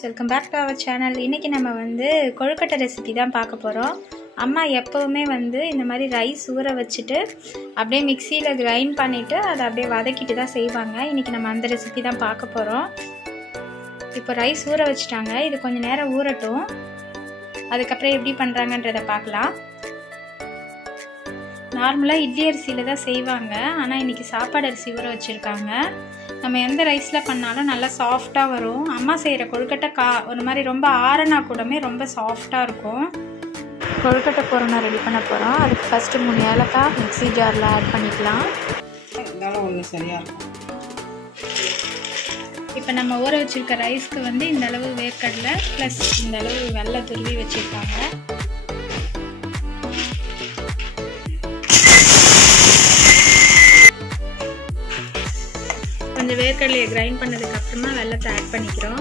Friends, welcome back to our channel. இன்றைக்கி நம்ம வந்து கொழுக்கட்டை ரெசிபி தான் பார்க்க போகிறோம். அம்மா எப்போவுமே வந்து இந்த மாதிரி ரைஸ் ஊற வச்சுட்டு அப்படியே மிக்சியில் கிரைண்ட் பண்ணிவிட்டு அதை அப்படியே வதக்கிட்டு தான் செய்வாங்க. இன்றைக்கி நம்ம அந்த ரெசிபி தான் பார்க்க போகிறோம். இப்போ ரைஸ் ஊற வச்சுட்டாங்க, இது கொஞ்சம் நேரம் ஊறட்டும். அதுக்கப்புறம் எப்படி பண்ணுறாங்கன்றதை பார்க்கலாம். நார்மலாக இட்லி அரிசியில் தான் செய்வாங்க, ஆனால் இன்றைக்கி சாப்பாடு அரிசி ஊற வச்சுருக்காங்க. நம்ம எந்த ரைஸில் பண்ணாலும் நல்லா சாஃப்டாக வரும். அம்மா செய்கிற கொழுக்கட்டை ஒரு மாதிரி ரொம்ப ஆறனா கூடமே ரொம்ப சாஃப்டாக இருக்கும். கொழுக்கட்டை பூரணம் ரெடி பண்ண போகிறோம். அதுக்கு ஃபஸ்ட்டு 3 ஏலக்காய் மிக்ஸி ஜாரில் ஆட் பண்ணிக்கலாம். சரியாக இருக்கும். இப்போ நம்ம ஊற வச்சுருக்க ரைஸ்க்கு வந்து இந்த அளவு வேர்க்கடலை ப்ளஸ் இந்த அளவு வெள்ளை துருவி வச்சுருக்காங்க. கொஞ்சம் வேர்க்கடலையை கிரைண்ட் பண்ணதுக்கு அப்புறமா வெள்ளத்தை ஆட் பண்ணிக்கிறோம்.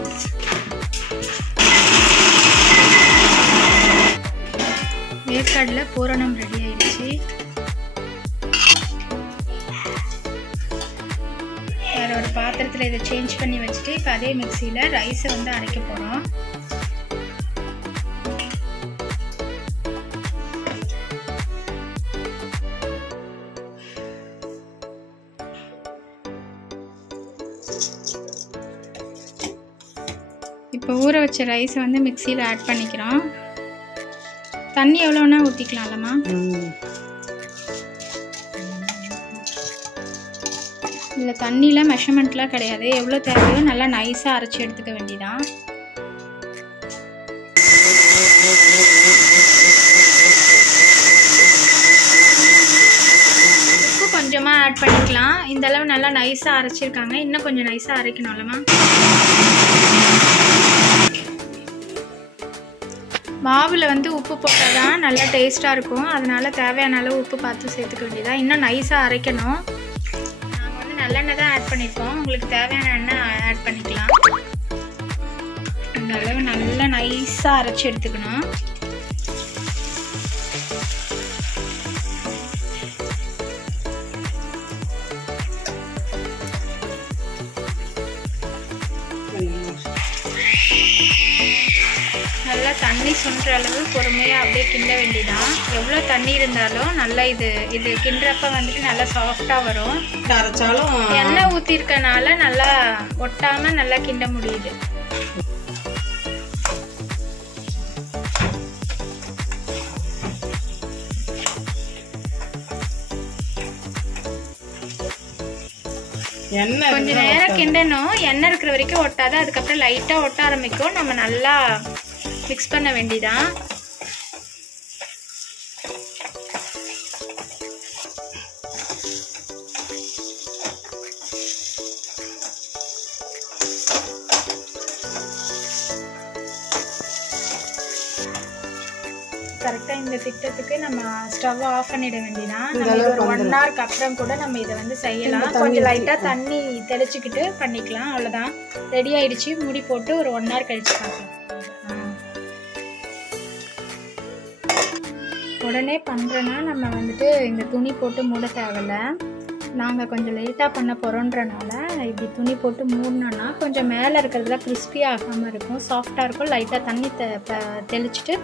வேர்க்கடலை பூரணம் ரெடி ஆயிடுச்சு. வேற ஒரு பாத்திரத்தில் இதை சேஞ்ச் பண்ணி வச்சுட்டு இப்போ அதே மிக்சியில் ரைஸை வந்து அரைக்க போகிறோம். இப்போ ஊற வச்ச ரைஸை வந்து மிக்சியில் ஆட் பண்ணிக்கிறோம். தண்ணி எவ்வளோன்னா ஊற்றிக்கலாம்லம்மா? இல்லை, தண்ணியில் மெஷர்மெண்ட்லாம் கிடையாது. எவ்வளோ தேவையோ நல்லா நைஸாக அரைச்சி எடுத்துக்க வேண்டியதான். உப்பு கொஞ்சமாக ஆட் பண்ணிக்கலாம். இந்த அளவு நல்லா நைஸாக அரைச்சிருக்காங்க, இன்னும் கொஞ்சம் நைஸாக அரைக்கணும்லம்மா? மாவில் வந்து உப்பு போட்டால் தான் நல்லா டேஸ்ட்டாக இருக்கும். அதனால் தேவையான அளவு உப்பு பார்த்து சேர்த்துக்க வேண்டியதாக. இன்னும் நைஸாக அரைக்கணும். நாங்கள் வந்து நல்லெண்ணெய் தான் ஆட் பண்ணியிருக்கோம். உங்களுக்கு தேவையான எண்ணெய் ஆட் பண்ணிக்கலாம். இந்த அளவு நல்லா நைஸாக அரைச்சி எடுத்துக்கணும். நல்லா தண்ணி சுண்டுற அளவு பொறுமையாக அப்படியே கிண்ட வேண்டியதான். எவ்வளோ தண்ணி இருந்தாலும் நல்லா இது கிண்டுறப்ப வந்துட்டு நல்லா சாஃப்டாக வரும். அரைச்சாலும் எண்ணெய் ஊற்றிருக்கனால நல்லா ஒட்டாமல் நல்லா கிண்ட முடியுது. கொஞ்சம் நேரம் கிண்டணும். எண்ணெய் இருக்கிற வரைக்கும் ஒட்டாது. அதுக்கப்புறம் லைட்டாக ஒட்ட ஆரம்பிக்கும். நம்ம நல்லா மிக்ஸ் பண்ண வேண்டியதான். கரெக்டாக இந்த திட்டத்துக்கு நம்ம ஸ்டவ் ஆஃப் பண்ணிட வேண்டியதான். நம்ம ஒரு 1 ஹவருக்கு அப்புறம் கூட நம்ம இதை வந்து செய்யலாம். கொஞ்சம் லைட்டாக தண்ணி தெளிச்சுக்கிட்டு பண்ணிக்கலாம். அவ்வளோதான், ரெடி ஆயிடுச்சு. மூடி போட்டு ஒரு 1 ஹவர் கழிச்சு பார்க்கலாம். உடனே பண்ணுறேன்னா நம்ம வந்துட்டு இந்த துணி போட்டு மூட தேவையில்ல. நாங்கள் கொஞ்சம் லேட்டாக பண்ண போகிறோன்றனால இப்படி துணி போட்டு மூடினோன்னா கொஞ்சம் மேலே இருக்கிறதுல கிறிஸ்பி ஆகாமல் இருக்கும், சாஃப்டாக இருக்கும். லைட்டாக தண்ணி தெளிச்சுட்டு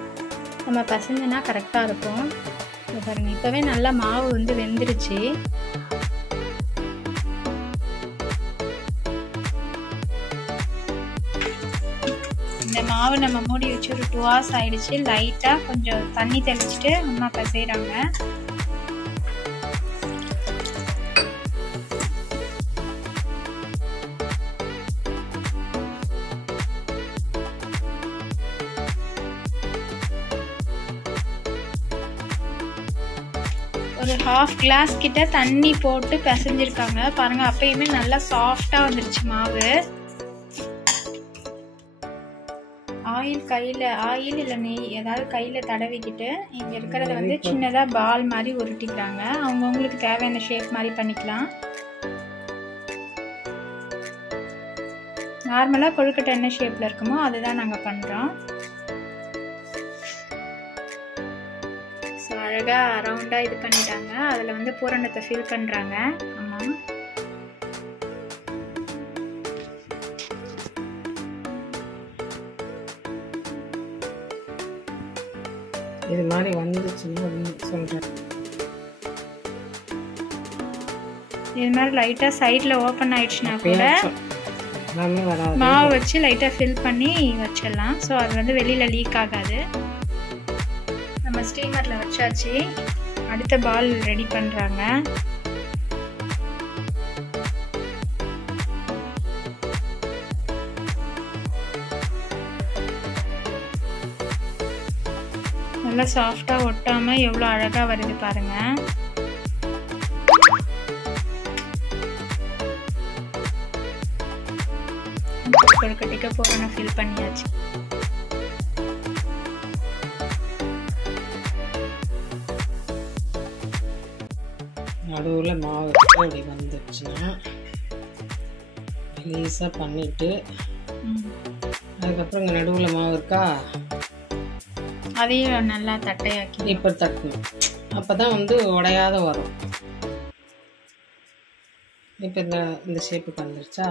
நம்ம பசங்கன்னா கரெக்டாக இருக்கும். பாருங்கள், இப்போவே நல்லா மாவு வந்து வெந்துருச்சு. இந்த மாவு நம்ம மூடி வச்சு ஒரு 2 hours ஆயிடுச்சு. லைட்டாக கொஞ்சம் தண்ணி தெளிச்சுட்டு அம்மா பசைகிறாங்க. ஒரு 1/2 glass கிட்ட தண்ணி போட்டு பிசைஞ்சிருக்காங்க பாருங்கள். அப்பயுமே நல்லா சாஃப்டாக வந்துருச்சு மாவு. ஆயில் இல்லை நெய் ஏதாவது கையில் தடவிக்கிட்டு இங்கே இருக்கிறத வந்து சின்னதாக பால் மாதிரி உருட்டிக்கிறாங்க. அவங்கவுங்களுக்கு தேவையான ஷேப் மாதிரி பண்ணிக்கலாம். நார்மலாக கொழுக்கட்டை என்ன ஷேப்பில் இருக்குமோ அதுதான் நாங்கள் பண்ணுறோம். அழகாக ரவுண்டாக இது பண்ணிட்டாங்க. அதில் வந்து பூரணத்தை ஃபில் பண்ணுறாங்க அம்மா. இது மாதிரி வந்துச்சுன்னு சொல்கிறேன். இது மாதிரி லைட்டாக சைடில் ஓப்பன் ஆயிடுச்சுன்னா கூட எல்லாமே வராது. மாவு வச்சு லைட்டாக ஃபில் பண்ணி வச்சிடலாம். ஸோ அது வந்து வெளியில் லீக் ஆகாது. நம்ம ஸ்டீமரில் வச்சாச்சு. அடுத்த பால் ரெடி பண்ணுறாங்க. நல்லா சாஃப்டாக ஒட்டாமல் எவ்வளோ அழகாக வருது பாருங்கள். கொழுக்கட்டைக்கு பூரணம் ஃபில் பண்ணியாச்சு. நடுவில் மாவு அப்படி வந்துச்சுன்னா லேசாக பண்ணிவிட்டு அதுக்கப்புறம் இங்கே நடுவில் மாவு இருக்கா அதையும் நல்லா தட்டையாக்கி இப்போ தட்டணும். அப்போ தான் வந்து உடையாத வரும். இப்போ இந்த ஷேப்புக்கு வந்துருச்சா?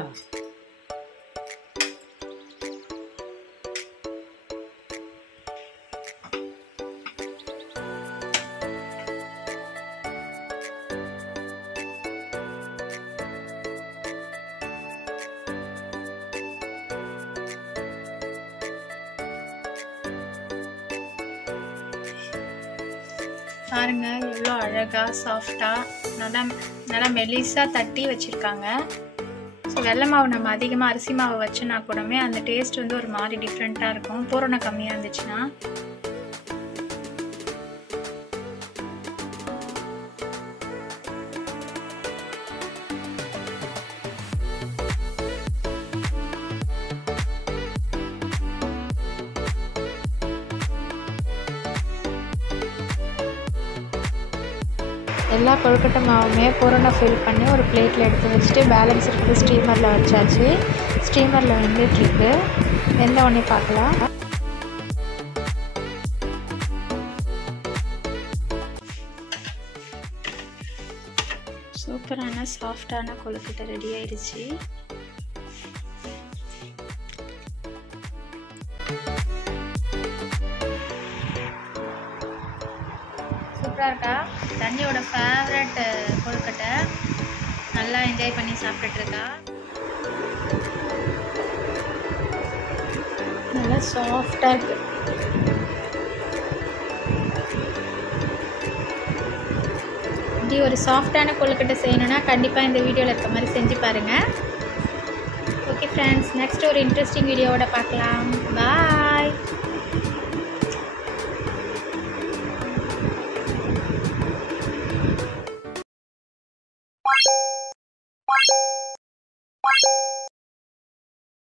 பாருங்க எவ்வளோ அழகாக சாஃப்டாக நல்லா மெலிசாக தட்டி வச்சுருக்காங்க. ஸோ வெள்ளை மாவு நம்ம அதிகமாக அரிசி மாவு வச்சோன்னா கூடமே அந்த டேஸ்ட் வந்து ஒரு மாதிரி டிஃப்ரெண்ட்டாக இருக்கும். பூரணம் கம்மியாக இருந்துச்சுன்னா. எல்லா கொழுக்கட்டை மாவுமே பூரணம் ஃபில் பண்ணி ஒரு பிளேட்டில் எடுத்து வச்சுட்டு பேலன்ஸ் இருக்குது ஸ்டீமரில் வச்சாச்சு. ஸ்டீமரில் வெந்துட்டுருக்கு. வெந்த உடனே பார்க்கலாம். சூப்பரான சாஃப்டான கொழுக்கட்டை ரெடி ஆயிடுச்சு. சூப்பராக இருக்கா? தண்ணியோட ஃபேவரட் கொழுக்கட்டை. நல்லா என்ஜாய் பண்ணி சாப்பிட்டுட்ருக்கா. நல்லா சாஃப்டாக இருக்குது. இப்படி ஒரு சாஃப்டான கொழுக்கட்டை செய்யணுன்னா கண்டிப்பாக இந்த வீடியோவில் இருக்க மாதிரி செஞ்சு பாருங்கள். ஓகே ஃப்ரெண்ட்ஸ், நெக்ஸ்ட் ஒரு இன்ட்ரெஸ்டிங் வீடியோவோட பார்க்கலாம். பாய்.